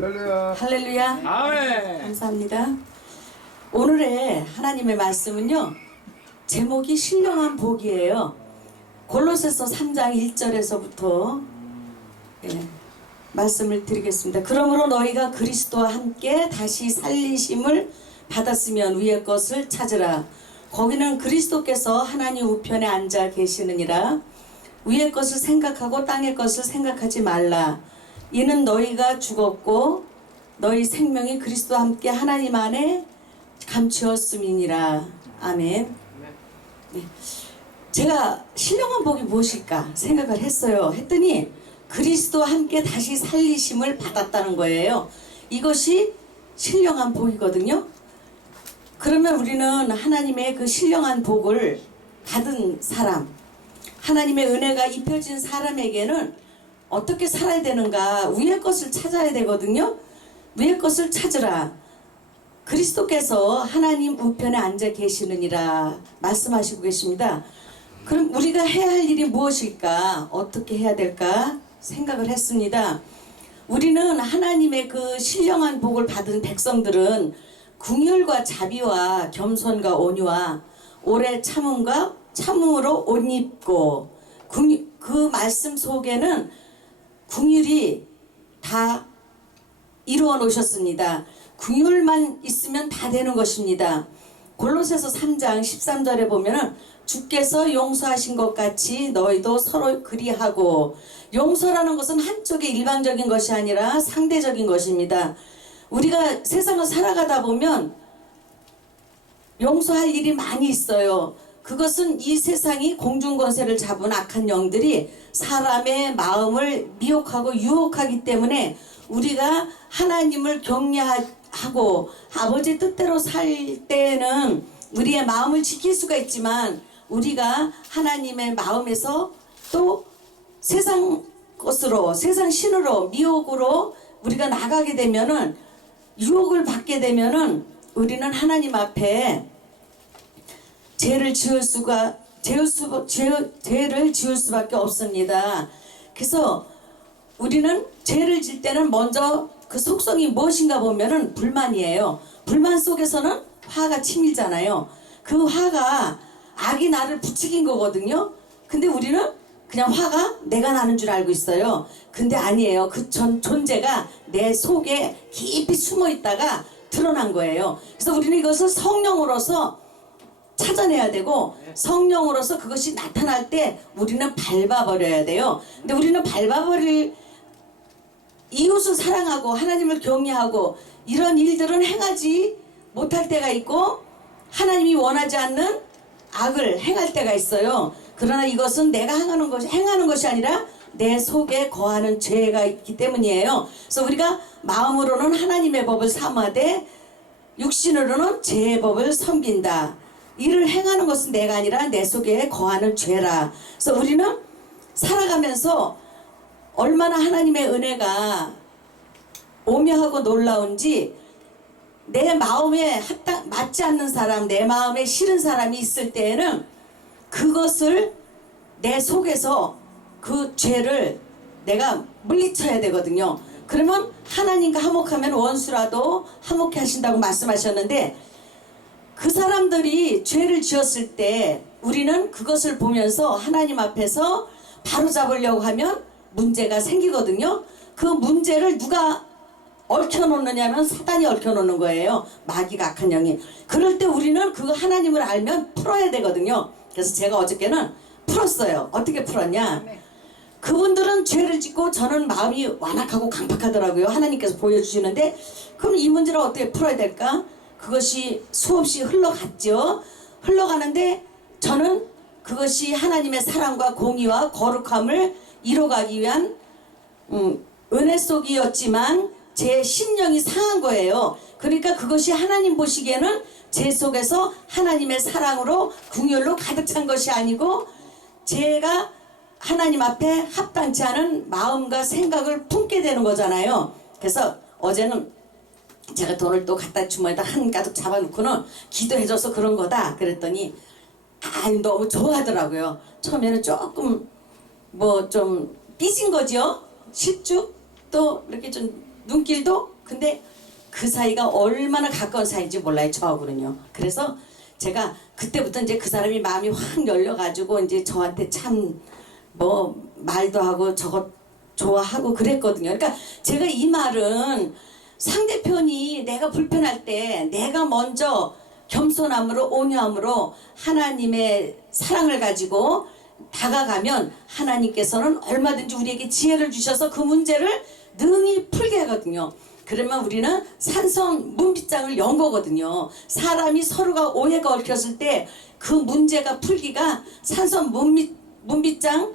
할렐루야. 할렐루야. 아멘. 감사합니다. 오늘의 하나님의 말씀은요, 제목이 신령한 복이에요. 골로새서 3장 1절에서부터 말씀을 드리겠습니다. 그러므로 너희가 그리스도와 함께 다시 살리심을 받았으면 위의 것을 찾으라. 거기는 그리스도께서 하나님 우편에 앉아 계시느니라. 위의 것을 생각하고 땅의 것을 생각하지 말라. 이는 너희가 죽었고 너희 생명이 그리스도와 함께 하나님 안에 감추었음이니라. 아멘. 네. 제가 신령한 복이 무엇일까 생각을 했어요. 했더니 그리스도와 함께 다시 살리심을 받았다는 거예요. 이것이 신령한 복이거든요. 그러면 우리는 하나님의 그 신령한 복을 받은 사람, 하나님의 은혜가 입혀진 사람에게는 어떻게 살아야 되는가? 위의 것을 찾아야 되거든요. 위의 것을 찾으라. 그리스도께서 하나님 우편에 앉아 계시느니라 말씀하시고 계십니다. 그럼 우리가 해야 할 일이 무엇일까? 어떻게 해야 될까? 생각을 했습니다. 우리는 하나님의 그 신령한 복을 받은 백성들은 긍휼과 자비와 겸손과 온유와 오래 참음으로 옷 입고 그 말씀 속에는 긍휼이 다 이루어 놓으셨습니다. 긍휼만 있으면 다 되는 것입니다. 골로새서 3장 13절에 보면은 주께서 용서하신 것 같이 너희도 서로 그리하고, 용서라는 것은 한쪽의 일방적인 것이 아니라 상대적인 것입니다. 우리가 세상을 살아가다 보면 용서할 일이 많이 있어요. 그것은 이 세상이 공중권세를 잡은 악한 영들이 사람의 마음을 미혹하고 유혹하기 때문에 우리가 하나님을 경외하고 아버지 뜻대로 살 때에는 우리의 마음을 지킬 수가 있지만, 우리가 하나님의 마음에서 또 세상 것으로, 세상 신으로, 미혹으로 우리가 나가게 되면은, 유혹을 받게 되면은 우리는 하나님 앞에 죄를 지을 수밖에 없습니다. 그래서 우리는 죄를 질 때는 먼저 그 속성이 무엇인가 보면은 불만이에요. 불만 속에서는 화가 치밀잖아요. 그 화가 악이 나를 부추긴 거거든요. 근데 우리는 그냥 화가 내가 나는 줄 알고 있어요. 근데 아니에요. 그 존재가 내 속에 깊이 숨어 있다가 드러난 거예요. 그래서 우리는 이것을 성령으로서 찾아내야 되고, 성령으로서 그것이 나타날 때 우리는 밟아버려야 돼요. 근데 우리는 밟아버릴, 이웃을 사랑하고 하나님을 경외하고 이런 일들은 행하지 못할 때가 있고, 하나님이 원하지 않는 악을 행할 때가 있어요. 그러나 이것은 내가 행하는 것이 아니라 내 속에 거하는 죄가 있기 때문이에요. 그래서 우리가 마음으로는 하나님의 법을 삼아되 육신으로는 죄의 법을 섬긴다. 이를 행하는 것은 내가 아니라 내 속에 거하는 죄라. 그래서 우리는 살아가면서 얼마나 하나님의 은혜가 오묘하고 놀라운지, 내 마음에 맞지 않는 사람, 내 마음에 싫은 사람이 있을 때에는 그것을 내 속에서 그 죄를 내가 물리쳐야 되거든요. 그러면 하나님과 화목하면 원수라도 화목해 하신다고 말씀하셨는데, 그 사람들이 죄를 지었을 때 우리는 그것을 보면서 하나님 앞에서 바로잡으려고 하면 문제가 생기거든요. 그 문제를 누가 얽혀놓느냐면 사단이 얽혀놓는 거예요. 마귀가, 악한 영이. 그럴 때 우리는 그거 하나님을 알면 풀어야 되거든요. 그래서 제가 어저께는 풀었어요. 어떻게 풀었냐? 그분들은 죄를 짓고 저는 마음이 완악하고 강팍하더라고요. 하나님께서 보여주시는데, 그럼 이 문제를 어떻게 풀어야 될까? 그것이 수없이 흘러갔죠. 흘러가는데 저는 그것이 하나님의 사랑과 공의와 거룩함을 이뤄가기 위한 은혜 속이었지만 제 심령이 상한 거예요. 그러니까 그것이 하나님 보시기에는 제 속에서 하나님의 사랑으로 긍휼로 가득 찬 것이 아니고, 제가 하나님 앞에 합당치 않은 마음과 생각을 품게 되는 거잖아요. 그래서 어제는 제가 돈을 또 갖다 주머니에다 한 가득 잡아놓고는 기도해줘서 그런 거다 그랬더니 너무 좋아하더라고요. 처음에는 조금 뭐 좀 삐진 거죠. 실축 또 이렇게 좀 눈길도 근데 그 사이가 얼마나 가까운 사이인지 몰라요 저하고는요. 그래서 제가 그때부터 이제 그 사람이 마음이 확 열려가지고 이제 저한테 참 뭐 말도 하고 저것 좋아하고 그랬거든요. 그러니까 제가 이 말은 상대편이 내가 불편할 때 내가 먼저 겸손함으로 온유함으로 하나님의 사랑을 가지고 다가가면 하나님께서는 얼마든지 우리에게 지혜를 주셔서 그 문제를 능히 풀게 하거든요. 그러면 우리는 산성 문빗장을 연 거거든요. 사람이 서로가 오해가 얽혔을 때 그 문제가 풀기가 산성 문빗장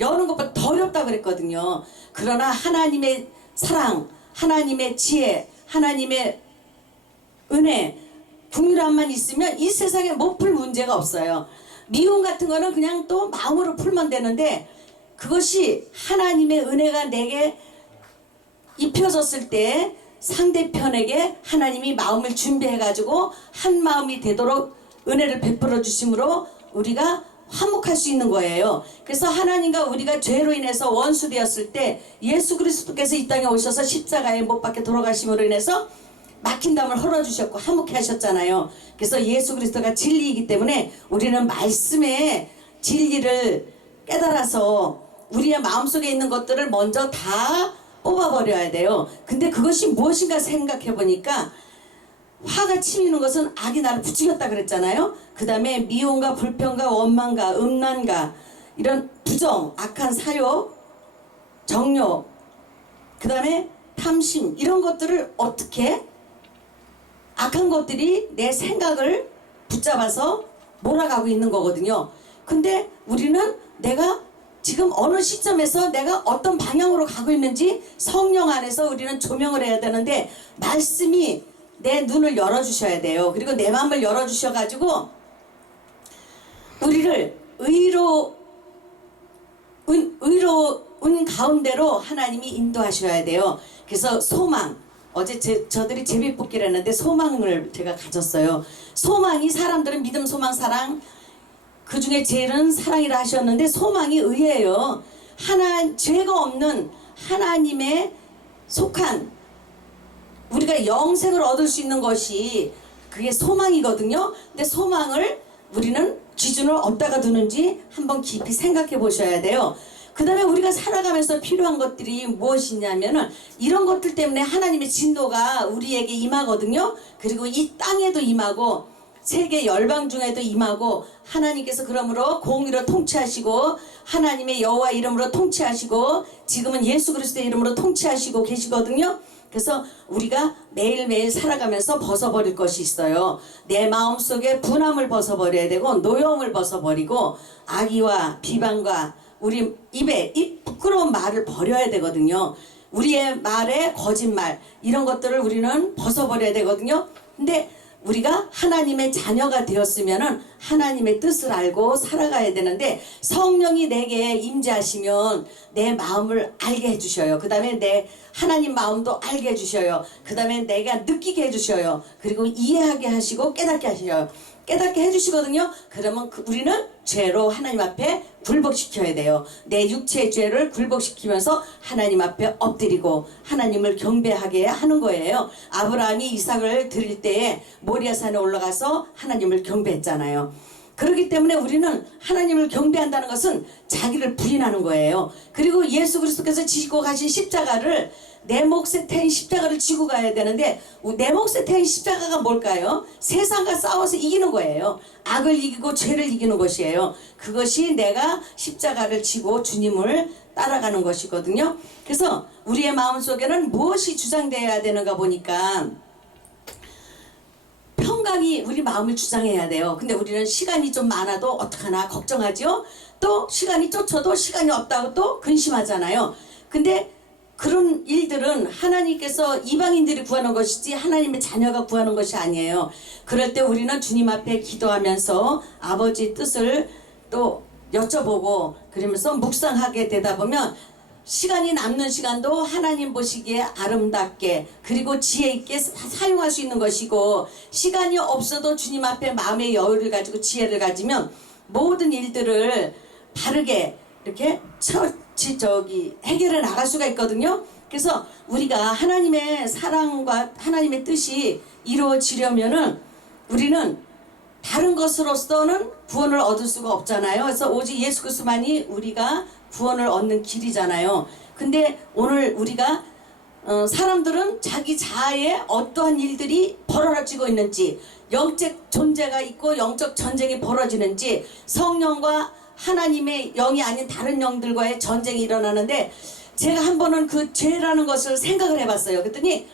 여는 것보다 더 어렵다고 그랬거든요. 그러나 하나님의 사랑, 하나님의 지혜, 하나님의 은혜, 긍휼함만 있으면 이 세상에 못 풀 문제가 없어요. 미움 같은 거는 그냥 또 마음으로 풀면 되는데 그것이 하나님의 은혜가 내게 입혀졌을 때 상대편에게 하나님이 마음을 준비해가지고 한 마음이 되도록 은혜를 베풀어 주심으로 우리가 화목할 수 있는 거예요. 그래서 하나님과 우리가 죄로 인해서 원수 되었을 때 예수 그리스도께서 이 땅에 오셔서 십자가에 못 박혀 돌아가심으로 인해서 막힌 담을 헐어주셨고 화목해 하셨잖아요. 그래서 예수 그리스도가 진리이기 때문에 우리는 말씀의 진리를 깨달아서 우리의 마음속에 있는 것들을 먼저 다 뽑아버려야 돼요. 근데 그것이 무엇인가 생각해 보니까 화가 치미는 것은 악이 나를 부추겼다 그랬잖아요. 그 다음에 미움과 불평과 원망과 음란과 이런 부정, 악한 사욕, 정욕, 그 다음에 탐심 이런 것들을 어떻게 악한 것들이 내 생각을 붙잡아서 몰아가고 있는 거거든요. 근데 우리는 내가 지금 어느 시점에서 내가 어떤 방향으로 가고 있는지 성령 안에서 우리는 조명을 해야 되는데 말씀이 내 눈을 열어주셔야 돼요. 그리고 내 마음을 열어주셔가지고 우리를 의로운 가운데로 하나님이 인도하셔야 돼요. 그래서 소망, 어제 저들이 제비뽑기를 했는데 소망을 제가 가졌어요. 소망이 사람들은 믿음, 소망, 사랑 그 중에 제일은 사랑이라 하셨는데 소망이 의예요. 죄가 없는 하나님의 속한 우리가 영생을 얻을 수 있는 것이 그게 소망이거든요. 근데 소망을 우리는 기준을 어디다가 두는지 한번 깊이 생각해 보셔야 돼요. 그 다음에 우리가 살아가면서 필요한 것들이 무엇이냐면은 이런 것들 때문에 하나님의 진노가 우리에게 임하거든요. 그리고 이 땅에도 임하고 세계 열방 중에도 임하고 하나님께서 그러므로 공의로 통치하시고 하나님의 여호와 이름으로 통치하시고 지금은 예수 그리스도의 이름으로 통치하시고 계시거든요. 그래서 우리가 매일매일 살아가면서 벗어버릴 것이 있어요. 내 마음속에 분함을 벗어버려야 되고 노여움을 벗어버리고 악의와 비방과 우리 입에 이 부끄러운 말을 버려야 되거든요. 우리의 말에 거짓말 이런 것들을 우리는 벗어버려야 되거든요. 근데 우리가 하나님의 자녀가 되었으면은 하나님의 뜻을 알고 살아가야 되는데 성령이 내게 임재하시면 내 마음을 알게 해주셔요. 그 다음에 내 하나님 마음도 알게 해주셔요. 그 다음에 내가 느끼게 해주셔요. 그리고 이해하게 하시고 깨닫게 하셔요. 깨닫게 해주시거든요. 그러면 우리는 죄로 하나님 앞에 굴복시켜야 돼요. 내 육체의 죄를 굴복시키면서 하나님 앞에 엎드리고 하나님을 경배하게 하는 거예요. 아브라함이 이삭을 드릴 때에 모리아산에 올라가서 하나님을 경배했잖아요. 그렇기 때문에 우리는 하나님을 경배한다는 것은 자기를 부인하는 거예요. 그리고 예수 그리스도께서 지고 가신 십자가를 내 몫에 태인 십자가를 지고 가야 되는데 내 몫에 태인 십자가가 뭘까요? 세상과 싸워서 이기는 거예요. 악을 이기고 죄를 이기는 것이에요. 그것이 내가 십자가를 지고 주님을 따라가는 것이거든요. 그래서 우리의 마음속에는 무엇이 주장되어야 되는가 보니까 평강이 우리 마음을 주장해야 돼요. 근데 우리는 시간이 좀 많아도 어떡하나 걱정하죠. 또 시간이 쫓아도 시간이 없다고 또 근심하잖아요. 근데 그런 일들은 하나님께서 이방인들이 구하는 것이지 하나님의 자녀가 구하는 것이 아니에요. 그럴 때 우리는 주님 앞에 기도하면서 아버지 뜻을 또 여쭤보고 그러면서 묵상하게 되다 보면 시간이 남는 시간도 하나님 보시기에 아름답게 그리고 지혜 있게 사용할 수 있는 것이고 시간이 없어도 주님 앞에 마음의 여유를 가지고 지혜를 가지면 모든 일들을 바르게 이렇게 해결해 나갈 수가 있거든요. 그래서 우리가 하나님의 사랑과 하나님의 뜻이 이루어지려면은 우리는 다른 것으로서는 구원을 얻을 수가 없잖아요. 그래서 오직 예수 그리스도만이 우리가 구원을 얻는 길이잖아요. 근데 오늘 우리가 사람들은 자기 자아에 어떠한 일들이 벌어지고 있는지, 영적 존재가 있고 영적 전쟁이 벌어지는지, 성령과 하나님의 영이 아닌 다른 영들과의 전쟁이 일어나는데, 제가 한 번은 그 죄라는 것을 생각을 해봤어요. 그랬더니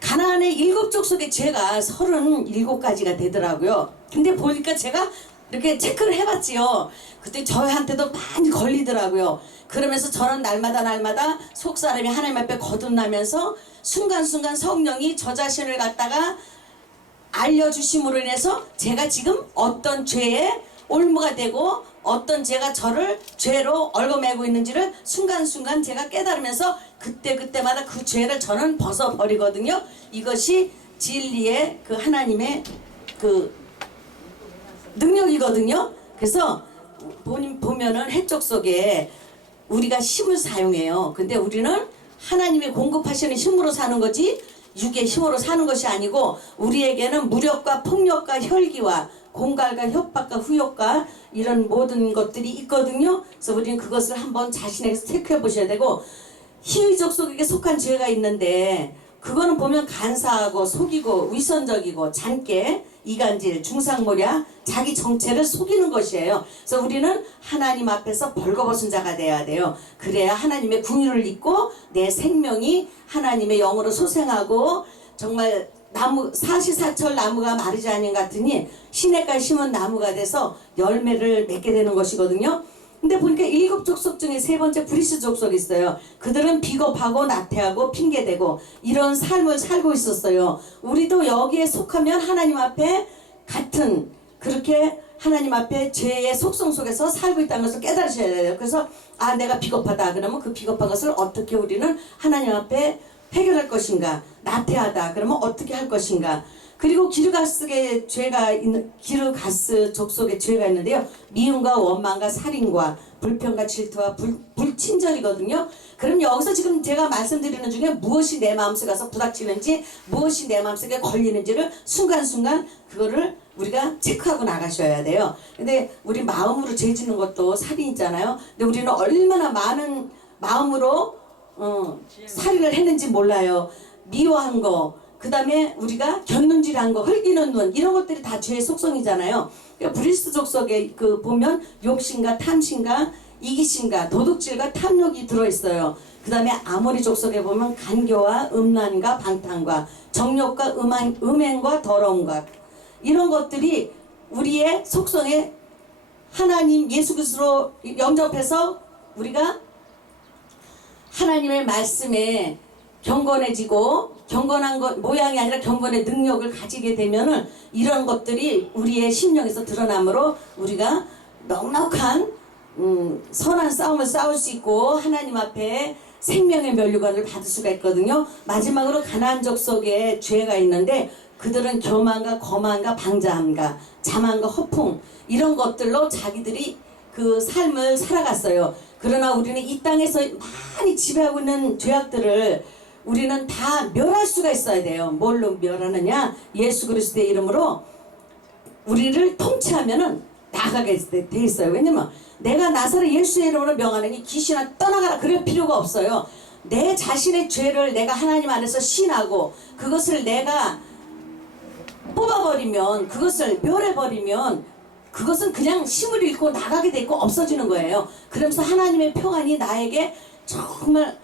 가나안의 7족속의 죄가 37가지가 되더라고요. 근데 보니까 제가 이렇게 체크를 해봤지요. 그때 저한테도 많이 걸리더라고요. 그러면서 저는 날마다 속사람이 하나님 앞에 거듭나면서 순간순간 성령이 저 자신을 갖다가 알려주심으로 인해서 제가 지금 어떤 죄에 올무가 되고 어떤 죄가 저를 죄로 얽어매고 있는지를 순간순간 제가 깨달으면서 그때마다 그 죄를 저는 벗어버리거든요. 이것이 진리의 그 하나님의 그 능력이거든요. 그래서 보면은 해적 속에 우리가 힘을 사용해요. 근데 우리는 하나님이 공급하시는 힘으로 사는 거지 육의 힘으로 사는 것이 아니고, 우리에게는 무력과 폭력과 혈기와 공갈과 협박과 후욕과 이런 모든 것들이 있거든요. 그래서 우리는 그것을 한번 자신에게서 체크해 보셔야 되고, 희의적 속에 속한 죄가 있는데 그거는 보면 간사하고 속이고 위선적이고 잔깨, 이간질, 중상모략, 자기 정체를 속이는 것이에요. 그래서 우리는 하나님 앞에서 벌거벗은 자가 돼야 돼요. 그래야 하나님의 궁유를 입고 내 생명이 하나님의 영으로 소생하고, 정말 나무 사시사철 나무가 마르지 아니한 같으니 시냇가에 심은 나무가 돼서 열매를 맺게 되는 것이거든요. 근데 보니까 7족속 중에 3번째 브리스 족속이 있어요. 그들은 비겁하고 나태하고 핑계대고 이런 삶을 살고 있었어요. 우리도 여기에 속하면 하나님 앞에 같은 그렇게 하나님 앞에 죄의 속성 속에서 살고 있다는 것을 깨달으셔야 돼요. 그래서 내가 비겁하다 그러면 그 비겁한 것을 어떻게 우리는 하나님 앞에 해결할 것인가, 나태하다 그러면 어떻게 할 것인가. 그리고 기르가스의 죄가 있는, 기르가스 족속의 죄가 있는데요. 미움과 원망과 살인과 불평과 질투와 불친절이거든요. 그럼 여기서 지금 제가 말씀드리는 중에 무엇이 내 마음속에 가서 부닥치는지, 무엇이 내 마음속에 걸리는지를 순간순간 그거를 우리가 체크하고 나가셔야 돼요. 근데 우리 마음으로 죄 짓는 것도 살인이잖아요. 근데 우리는 얼마나 많은 마음으로 살인을 했는지 몰라요. 미워한 거, 그 다음에 우리가 곁눈질한 거, 흘기는 눈, 이런 것들이 다 죄의 속성이잖아요. 그러니까 브리스 족속에 그 보면 욕심과 탐심과 이기심과 도둑질과 탐욕이 들어있어요. 그 다음에 아모리 족속에 보면 간교와 음란과 방탕과 정욕과 음행과 더러움과 이런 것들이 우리의 속성에 하나님 예수 그리스도로 영접해서 우리가 하나님의 말씀에 경건해지고, 경건한 것 모양이 아니라 경건의 능력을 가지게 되면은 이런 것들이 우리의 심령에서 드러나므로 우리가 넉넉한 선한 싸움을 싸울 수 있고 하나님 앞에 생명의 면류관을 받을 수가 있거든요. 마지막으로 가나안 족속에 죄가 있는데 그들은 교만과 거만과 방자함과 자만과 허풍 이런 것들로 자기들이 그 삶을 살아갔어요. 그러나 우리는 이 땅에서 많이 지배하고 있는 죄악들을 우리는 다 멸할 수가 있어야 돼요. 뭘로 멸하느냐? 예수 그리스도의 이름으로 우리를 통치하면은 나가게 돼 있어요. 왜냐면 내가 나사렛 예수의 이름으로 명하느니 귀신아 떠나가라 그럴 필요가 없어요. 내 자신의 죄를 내가 하나님 안에서 신하고 그것을 내가 뽑아버리면, 그것을 멸해버리면 그것은 그냥 힘을 잃고 나가게 돼 있고 없어지는 거예요. 그러면서 하나님의 평안이 나에게 정말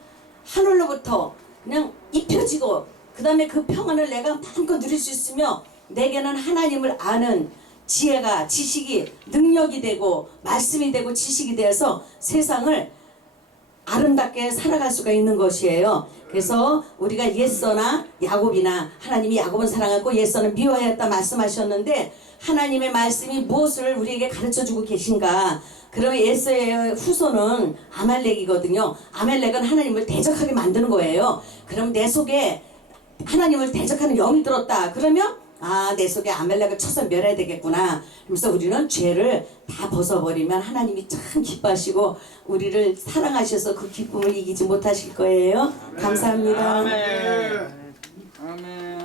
하늘로부터 그냥 입혀지고, 그 다음에 그 평안을 내가 마음껏 누릴 수 있으며 내게는 하나님을 아는 지혜가, 지식이, 능력이 되고 말씀이 되고 지식이 되어서 세상을 아름답게 살아갈 수가 있는 것이에요. 그래서 우리가 옛서나 야곱이나 하나님이 야곱은 사랑하고 옛서는 미워하였다 말씀하셨는데, 하나님의 말씀이 무엇을 우리에게 가르쳐주고 계신가? 그러면 옛서의 후손은 아말렉이거든요. 아말렉은 하나님을 대적하게 만드는 거예요. 그럼 내 속에 하나님을 대적하는 영이 들었다. 그러면 아, 내 속에 아멜렉을 쳐서 멸해야 되겠구나. 그래서 우리는 죄를 다 벗어버리면 하나님이 참 기뻐하시고 우리를 사랑하셔서 그 기쁨을 이기지 못하실 거예요. 감사합니다. 아멘. 아멘.